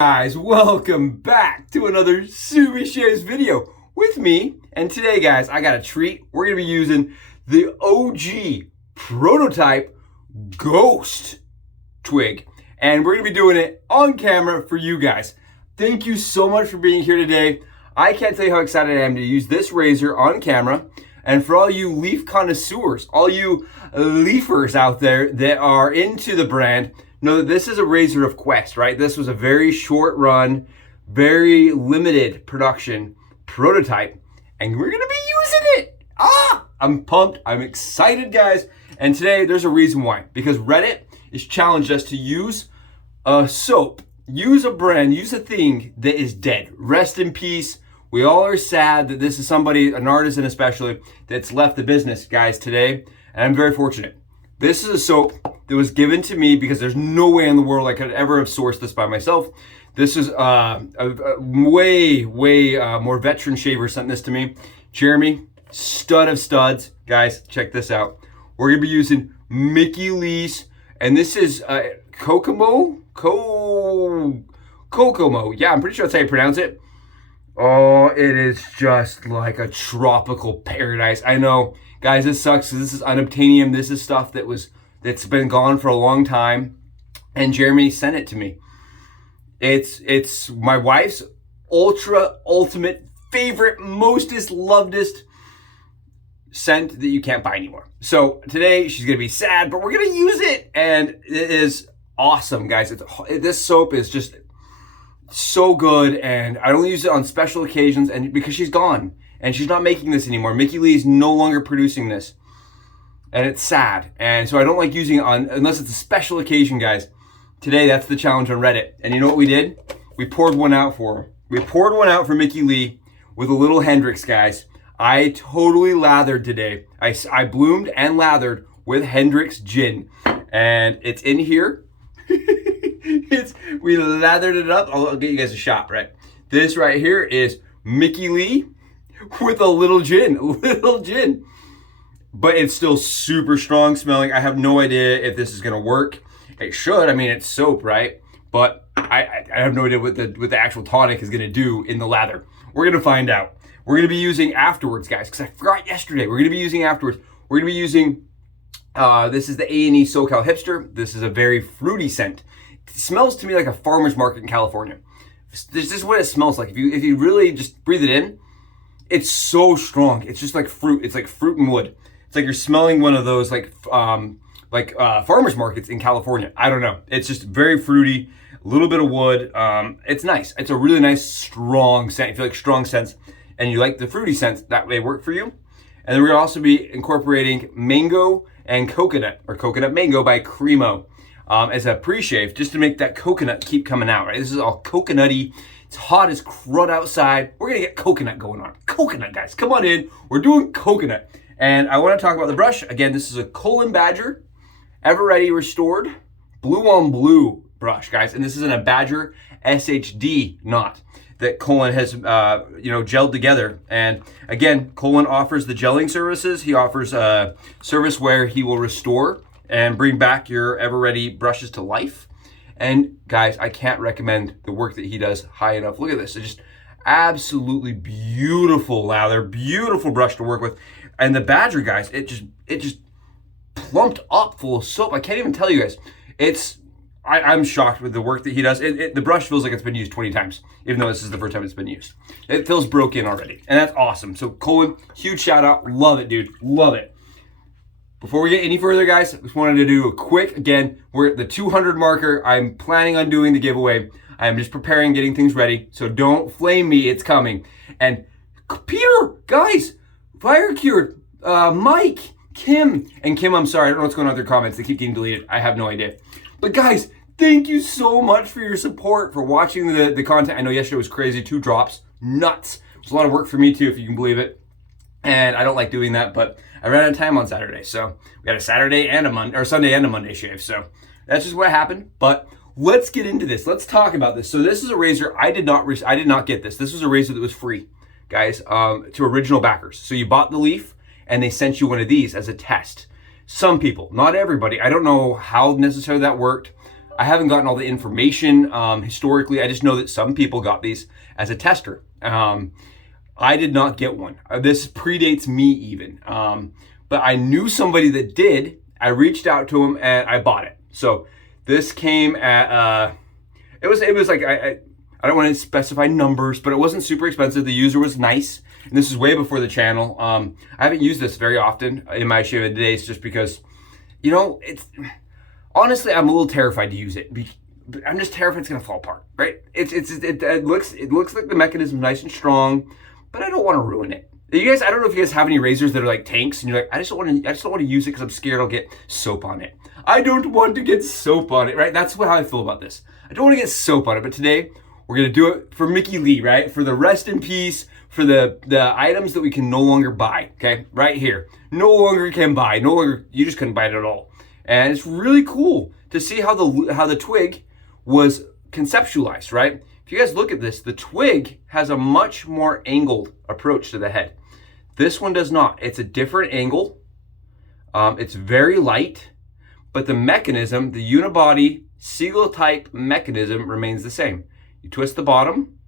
Guys, welcome back to another LeafShave video with me. And today, guys, I got a treat. We're gonna be using the OG prototype Ghost Twig, and we're gonna be doing it on camera for you guys. Thank you so much for being here today. I can't tell you how excited I am to use this razor on camera. And for all you leaf connoisseurs, all you leafers out there that are into the brand, know that this is a razor of quest, right? This was a very short run, very limited production prototype, and we're gonna be using it. I'm pumped, I'm excited, guys. And today there's a reason why, because Reddit has challenged us to use a soap, use a brand, use a thing that is dead. Rest in peace. We all are sad that this is somebody, an artisan especially, that's left the business, guys, today. And I'm very fortunate. This is a soap that was given to me because there's no way in the world I could ever have sourced this by myself. This is a way more veteran shaver sent this to me. Jeremy, stud of studs. Guys, check this out. We're gonna be using Mickey Lee's, and this is Kokomo? Kokomo. Yeah, I'm pretty sure that's how you pronounce it. Oh, it is just like a tropical paradise. I know, guys, this sucks. This is unobtainium. This is stuff that's been gone for a long time, and Jeremy sent it to me. It's my wife's ultimate favorite, mostest, lovedest scent that you can't buy anymore. So today she's gonna be sad, but we're gonna use it, and it is awesome, guys. This soap is just so good, and I only use it on special occasions, and because she's gone and she's not making this anymore. Mickey Lee is no longer producing this, and it's sad. And so I don't like using it on unless it's a special occasion, guys. Today that's the challenge on Reddit, and you know what we did? We poured one out for her. We poured one out for Mickey Lee with a little Hendricks, guys. I totally lathered today. I bloomed and lathered with Hendricks Gin, and it's in here. We lathered it up. I'll get you guys a shot, right? This right here is Mickey Lee with a little gin, but it's still super strong smelling. I have no idea if this is gonna work. It should. I mean, it's soap, right? But I have no idea what the actual tonic is gonna do in the lather. We're gonna find out. We're gonna be using afterwards, guys, because I forgot yesterday. We're gonna be using afterwards. We're gonna be using. This is the A&E SoCal Hipster. This is a very fruity scent. It smells to me like a farmer's market in California. This is what it smells like. If you really just breathe it in, it's so strong. It's just like fruit. It's like fruit and wood. It's like you're smelling one of those farmer's markets in California. I don't know. It's just very fruity, a little bit of wood. It's nice. It's a really nice, strong scent. If you like strong scents and you like the fruity scents, that may work for you. And then we're gonna also be incorporating mango and coconut, or coconut mango by Cremo, as a pre-shave, just to make that coconut keep coming out, right? This is all coconutty. It's hot as crud outside. We're gonna get coconut going on. Coconut, guys, come on in. We're doing coconut. And I wanna talk about the brush. Again, this is a Cullen Badger, Ever Ready Restored, blue on blue brush, guys. And this is in a Badger SHD knot that Cullen has, gelled together. And again, Cullen offers the gelling services. He offers a service where he will restore and bring back your Ever Ready brushes to life. And guys, I can't recommend the work that he does high enough. Look at this. It's just absolutely beautiful lather, beautiful brush to work with. And the Badger, guys, it just plumped up full of soap. I can't even tell you guys. I'm shocked with the work that he does. The brush feels like it's been used 20 times, even though this is the first time it's been used. It feels broken already, and that's awesome. So Cullen, huge shout out. Love it, dude. Love it. Before we get any further, guys, I just wanted to do a quick, again, we're at the 200 marker. I'm planning on doing the giveaway. I'm just preparing, getting things ready. So don't flame me, it's coming. And Peter, guys, fire cured, Mike, Kim, and Kim, I'm sorry, I don't know what's going on with their comments. They keep getting deleted. I have no idea. But guys, thank you so much for your support, for watching the content. I know yesterday was crazy, 2 drops, nuts. It was a lot of work for me too, if you can believe it. And I don't like doing that, but I ran out of time on Saturday. So we got a Saturday and a Monday, or Sunday and a Monday shave. So that's just what happened. But let's get into this. Let's talk about this. So this is a razor. I did not get this. This was a razor that was free, guys, to original backers. So you bought the leaf and they sent you one of these as a test. Some people, not everybody. I don't know how necessarily that worked. I haven't gotten all the information historically. I just know that some people got these as a tester. I did not get one. This predates me even. But I knew somebody that did. I reached out to him and I bought it. So this came at, it was like, I don't want to specify numbers, but it wasn't super expensive. The user was nice. And this is way before the channel. I haven't used this very often in my shave days just because, you know, honestly, I'm a little terrified to use it. I'm just terrified it's gonna fall apart, right? It looks like the mechanism is nice and strong, but I don't want to ruin it. You guys, I don't know if you guys have any razors that are like tanks, and you're like, I just don't want to use it because I'm scared I'll get soap on it. I don't want to get soap on it, right? That's how I feel about this. I don't want to get soap on it, but today we're gonna do it for Mickey Lee, right? For the rest in peace, for the items that we can no longer buy, okay? Right here, no longer can buy, no longer, you just couldn't buy it at all. And it's really cool to see how the Twig was conceptualized, right? If you guys look at this, the Twig has a much more angled approach to the head. This one does not. It's a different angle. It's very light, but the mechanism, the unibody seagull type mechanism remains the same. You twist the bottom,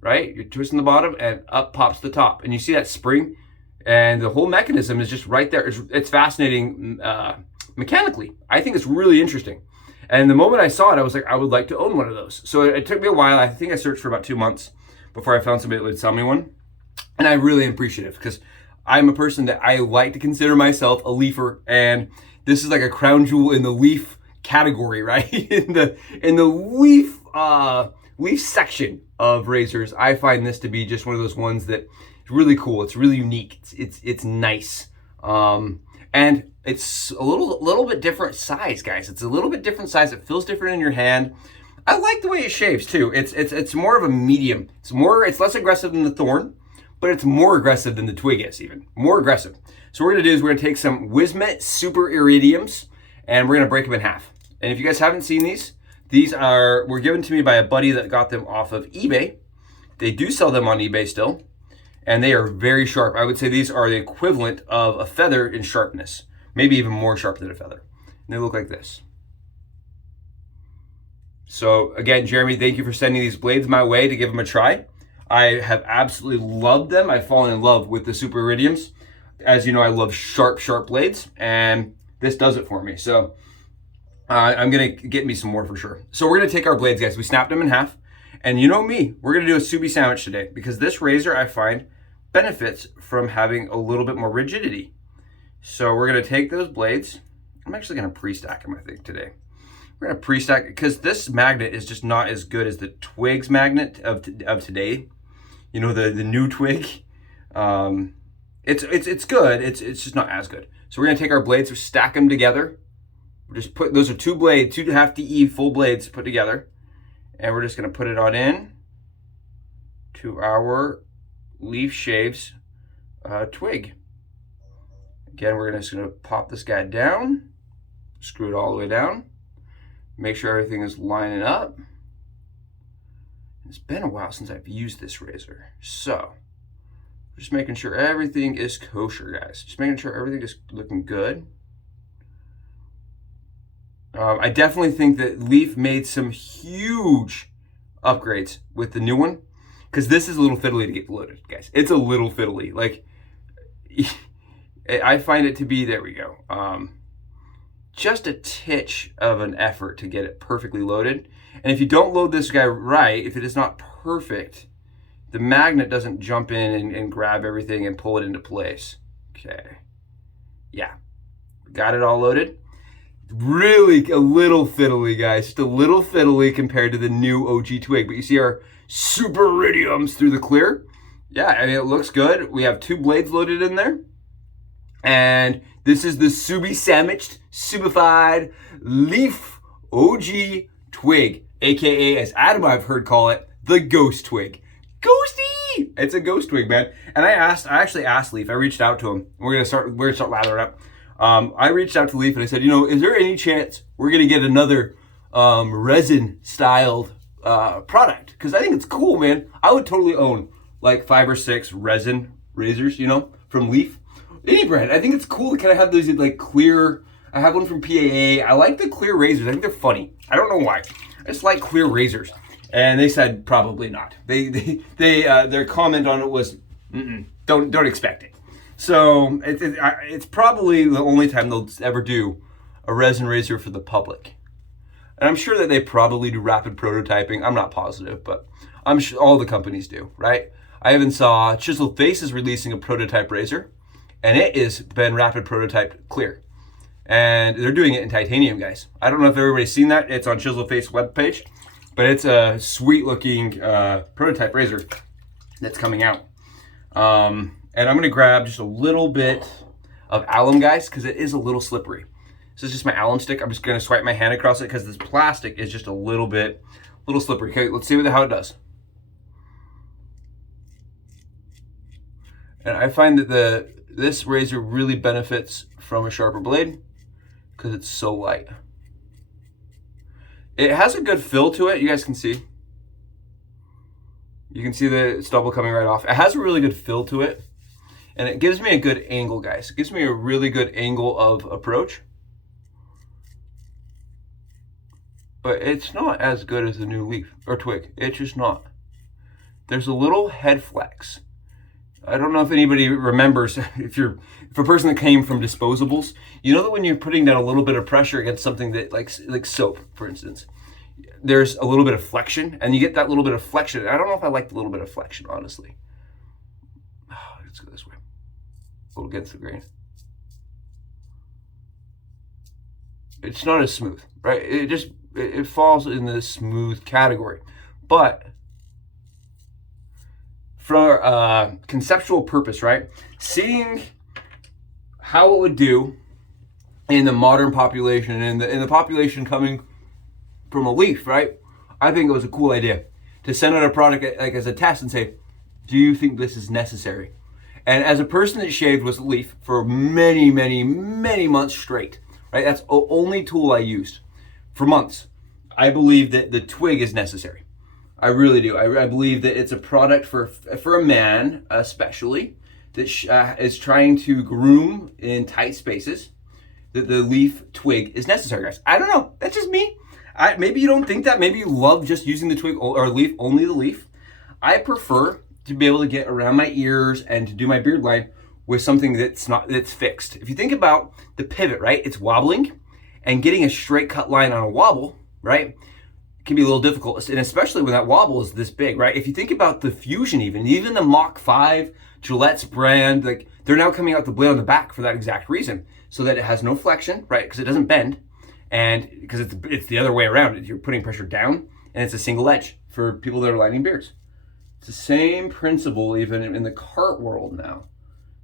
right? You're twisting the bottom and up pops the top. And you see that spring and the whole mechanism is just right there. It's fascinating mechanically. I think it's really interesting. And the moment I saw it, I was like, I would like to own one of those. So it took me a while. I think I searched for about 2 months before I found somebody that would sell me one. And I really appreciate it because I'm a person that I like to consider myself a leafer. And this is like a crown jewel in the leaf category, right? in the leaf section of razors. I find this to be just one of those ones that is really cool. It's really unique. It's nice. And it's a little bit different size, guys. It's a little bit different size. It feels different in your hand. I like the way it shaves too. It's more of a medium. It's less aggressive than the Thorn, but it's more aggressive than the Twig is, even more aggressive. So what we're gonna do is we're gonna take some Wizamet Super Iridiums and we're gonna break them in half. And if you guys haven't seen these were given to me by a buddy that got them off of eBay. They do sell them on eBay still. And they are very sharp. I would say these are the equivalent of a feather in sharpness. Maybe even more sharp than a feather. And they look like this. So again, Jeremy, thank you for sending these blades my way to give them a try. I have absolutely loved them. I've fallen in love with the Super Iridiums. As you know, I love sharp blades, and this does it for me. So I'm gonna get me some more for sure. So we're gonna take our blades, guys. We snapped them in half. And you know me, we're gonna do a Subi sandwich today because this razor I find benefits from having a little bit more rigidity. So we're gonna take those blades. I'm actually gonna pre-stack them, I think, today. We're gonna pre-stack because this magnet is just not as good as the Twig's magnet of today. You know, the new Twig. It's good. It's just not as good. So we're gonna take our blades, we stack them together. We're just those are two blades, 2.5 DE full blades put together. And we're just gonna put it on in to our LeafShave's Twig. Again, we're just gonna pop this guy down, screw it all the way down, make sure everything is lining up. It's been a while since I've used this razor, so just making sure everything is kosher, guys. Just making sure everything is looking good. I definitely think that Leaf made some huge upgrades with the new one because this is a little fiddly to get loaded, guys. It's a little fiddly. Like, I find it to be, there we go, just a titch of an effort to get it perfectly loaded. And if you don't load this guy right, if it is not perfect, the magnet doesn't jump in and grab everything and pull it into place. Okay. Yeah. Got it all loaded. Really a little fiddly, guys. Just a little fiddly compared to the new OG Twig. But you see our Super Iridiums through the clear. Yeah, I mean, it looks good. We have 2 blades loaded in there. And this is the Subi sandwiched, subified Leaf OG Twig, aka, as Adam I've heard call it, the Ghost Twig. Ghosty! It's a ghost twig, man. And I actually asked Leaf. I reached out to him. We're gonna start lathering up. I reached out to Leaf and I said, you know, is there any chance we're gonna get another resin styled product? Because I think it's cool, man. I would totally own like 5 or 6 resin razors, you know, from Leaf. Any brand. I think it's cool to kind of have those like clear I have one from PAA. I like the clear razors. I think they're funny. I don't know why. I just like clear razors. And they said probably not. Their comment on it was, don't expect it. So it's probably the only time they'll ever do a resin razor for the public. And I'm sure that they probably do rapid prototyping. I'm not positive, but I'm sure all the companies do, right? I even saw Chisel Face is releasing a prototype razor, and it has been rapid prototype clear. And they're doing it in titanium, guys. I don't know if everybody's seen that. It's on Chisel Face webpage, but it's a sweet looking prototype razor that's coming out. And I'm gonna grab just a little bit of alum, guys, because it is a little slippery. This is just my alum stick. I'm just gonna swipe my hand across it because this plastic is just a little slippery. Okay, let's see how it does. And I find that this razor really benefits from a sharper blade because it's so light. It has a good fill to it. You guys can see. You can see the stubble coming right off. It has a really good fill to it. And it gives me a good angle, guys. It gives me a really good angle of approach. But it's not as good as the new Leaf or Twig. It's just not. There's a little head flex. I don't know if anybody remembers, if a person that came from disposables, you know that when you're putting down a little bit of pressure against something that like soap, for instance, there's a little bit of flexion, and you get that little bit of flexion. I don't know if I like the little bit of flexion, honestly. Let's go this way. A little against the grain. It's not as smooth, right? It falls in the smooth category. But for conceptual purpose, right? Seeing how it would do in the modern population and in the population coming from a Leaf, right? I think it was a cool idea to send out a product like as a test and say, do you think this is necessary? And as a person that shaved with Leaf for many, many, many months straight, right? That's the only tool I used for months. I believe that the Twig is necessary. I really do. I believe that it's a product for a man, especially, that is trying to groom in tight spaces, that the Leaf Twig is necessary, guys. I don't know. That's just me. Maybe you don't think that. Maybe you love just using the Twig or Leaf, only the Leaf. I prefer to be able to get around my ears and to do my beard line with something that's fixed. If you think about the pivot, right? It's wobbling, and getting a straight cut line on a wobble, right, can be a little difficult, and especially when that wobble is this big, right? If you think about the Fusion, even the Mach 5, Gillette's brand, like they're now coming out the blade on the back for that exact reason, so that it has no flexion, right? Because it doesn't bend, and because it's the other way around. You're putting pressure down, and it's a single edge for people that are lining beards. It's the same principle even in the cart world now,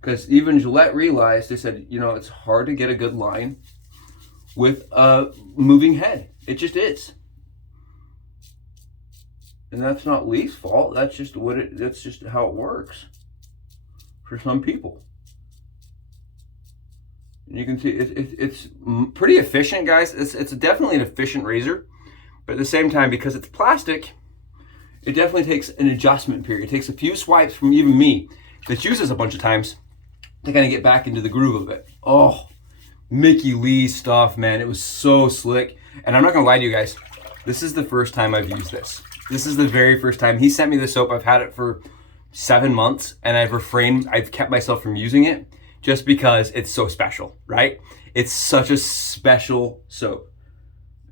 because even Gillette realized, they said, you know, it's hard to get a good line with a moving head. It just is. And that's not Leaf's fault. That's just that's just how it works for some people. And you can see it's pretty efficient, guys. It's definitely an efficient razor, but at the same time, because it's plastic, it definitely takes an adjustment period. It takes a few swipes from even me that uses a bunch of times to kind of get back into the groove of it. Oh, Mickey Lee stuff, man. It was so slick. And I'm not gonna lie to you guys, this is the first time I've used this. This is the very first time. He sent me the soap. I've had it for 7 months, and I've kept myself from using it just because it's so special, right? It's such a special soap,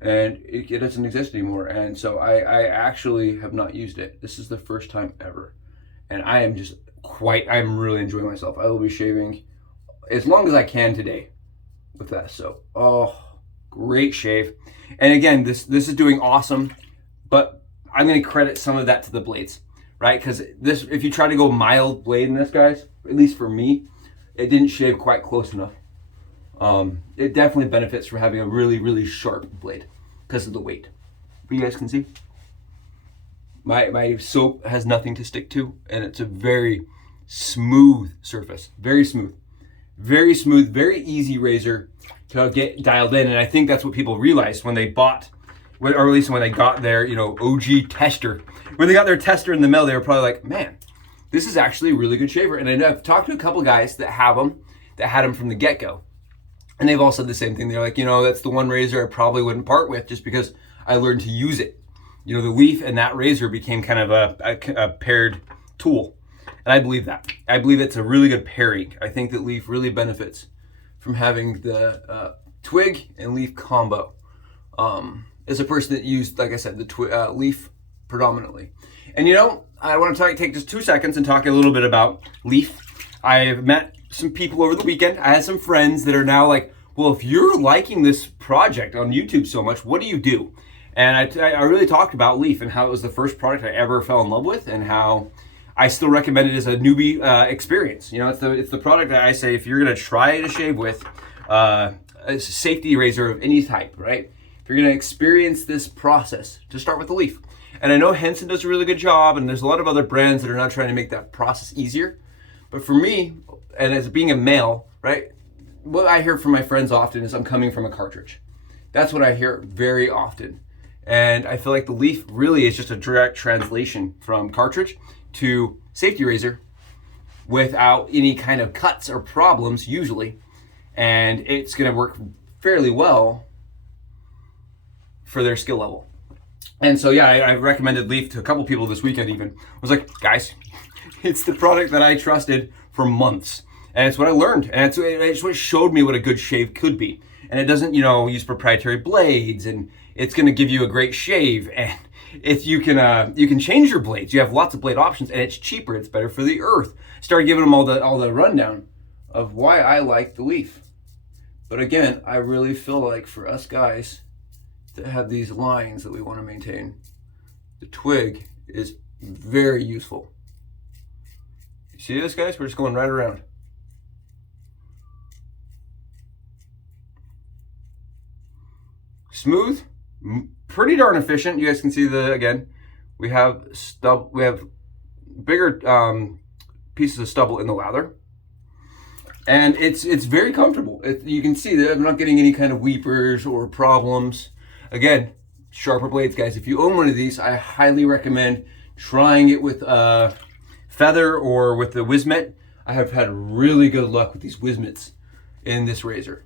and it doesn't exist anymore. And so I actually have not used it. This is the first time ever. And I'm really enjoying myself. I will be shaving as long as I can today with that soap. Oh, great shave. And again, this is doing awesome, but I'm going to credit some of that to the blades, right? Because if you try to go mild blade in this, guys, at least for me, it didn't shave quite close enough. It definitely benefits from having a really, really sharp blade because of the weight. But you guys can see my soap has nothing to stick to, and it's a very smooth surface. Very smooth, very easy razor to get dialed in. And I think that's what people realized when they bought, or at least when they got their, OG tester. When they got their tester in the mail, they were probably like, man, this is actually a really good shaver. And I've talked to a couple guys that have them, that had them from the get-go. And they've all said the same thing. They're like, you know, that's the one razor I probably wouldn't part with just because I learned to use it. You know, the Leaf and that razor became kind of a paired tool. And I believe that. I believe it's a really good pairing. I think that Leaf really benefits from having the Twig and Leaf combo. As a person that used, like I said, the Leaf predominantly. And you know, I want to take just 2 seconds and talk a little bit about Leaf. I've met some people over the weekend. I had some friends that are now like, well, if you're liking this project on YouTube so much, what do you do? And I really talked about Leaf and how it was the first product I ever fell in love with, and how I still recommend it as a newbie experience. You know, it's the product that I say if you're gonna try to shave with a safety razor of any type, right? If you're gonna experience this process, just start with the Leaf. And I know Henson does a really good job, and there's a lot of other brands that are now trying to make that process easier. But for me, and as being a male, right, what I hear from my friends often is I'm coming from a cartridge. That's what I hear very often. And I feel like the Leaf really is just a direct translation from cartridge to safety razor without any kind of cuts or problems usually. And it's gonna work fairly well for their skill level. And so yeah, I recommended Leaf to a couple people this weekend even. I was like, guys, it's the product that I trusted for months. And it's what I learned. And it's what showed me what a good shave could be. And it doesn't, you know, use proprietary blades, and it's gonna give you a great shave. And you can change your blades. You have lots of blade options, and it's cheaper. It's better for the earth. Started giving them all the rundown of why I like the Leaf. But again, I really feel like for us guys that have these lines that we want to maintain, the Twig is very useful. You see this, guys? We're just going right around. Smooth, pretty darn efficient. You guys can see again, we have bigger pieces of stubble in the lather. And it's very comfortable. You can see that I'm not getting any kind of weepers or problems. Again, sharper blades, guys. If you own one of these, I highly recommend trying it with Feather or with the Wizamet. I have had really good luck with these Wizamets in this razor.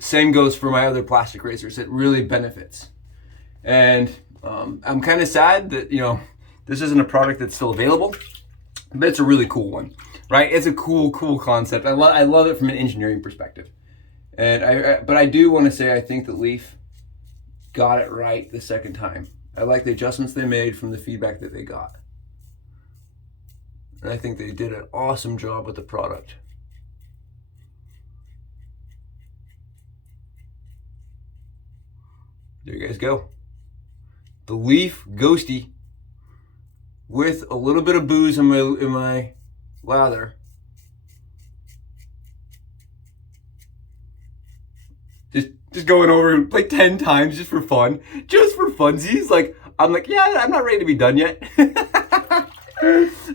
Same goes for my other plastic razors. It really benefits. And I'm kind of sad that, you know, this isn't a product that's still available, but it's a really cool one, right? It's a cool concept. I love it from an engineering perspective. And but I do want to say I think that Leaf got it right the second time. I like the adjustments they made from the feedback that they got. And I think they did an awesome job with the product. There you guys go. The Leaf Ghosty with a little bit of booze in my lather. Just going over like 10 times just for fun. Just for funsies. Like, I'm like, yeah, I'm not ready to be done yet.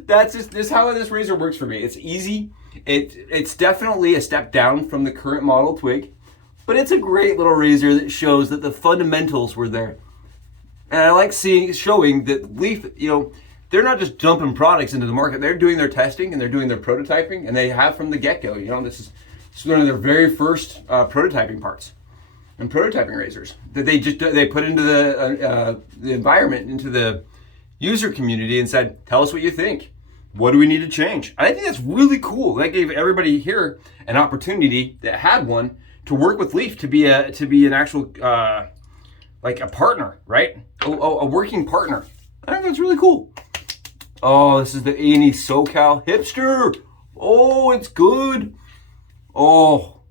That's just how this razor works for me. It's easy. It's definitely a step down from the current model Twig, but it's a great little razor that shows that the fundamentals were there. And I like showing that Leaf, you know, they're not just dumping products into the market. They're doing their testing and they're doing their prototyping, and they have from the get-go. You know, this is one of their very first prototyping parts and prototyping razors that they put into the environment, into the user community, and said, tell us what you think. What do we need to change? I think that's really cool. That gave everybody here an opportunity that had one to work with Leaf to be an actual like a partner, right? A working partner. I think that's really cool. Oh, this is the A&E SoCal Hipster. Oh, it's good. Oh,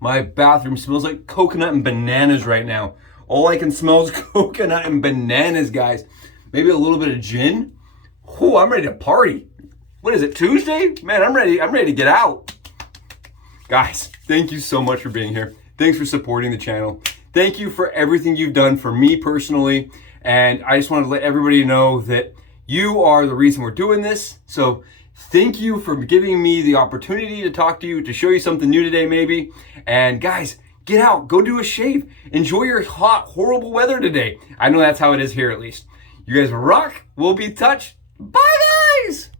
my bathroom smells like coconut and bananas right now. All I can smell is coconut and bananas, guys. Maybe a little bit of gin. Oh, I'm ready to party. What is it, Tuesday? Man, I'm ready to get out. Guys, thank you so much for being here. Thanks for supporting the channel. Thank you for everything you've done for me personally. And I just wanted to let everybody know that you are the reason we're doing this. So thank you for giving me the opportunity to talk to you, to show you something new today maybe. And guys, get out, go do a shave. Enjoy your hot, horrible weather today. I know that's how it is here at least. You guys rock. We'll be in touch. Bye, guys.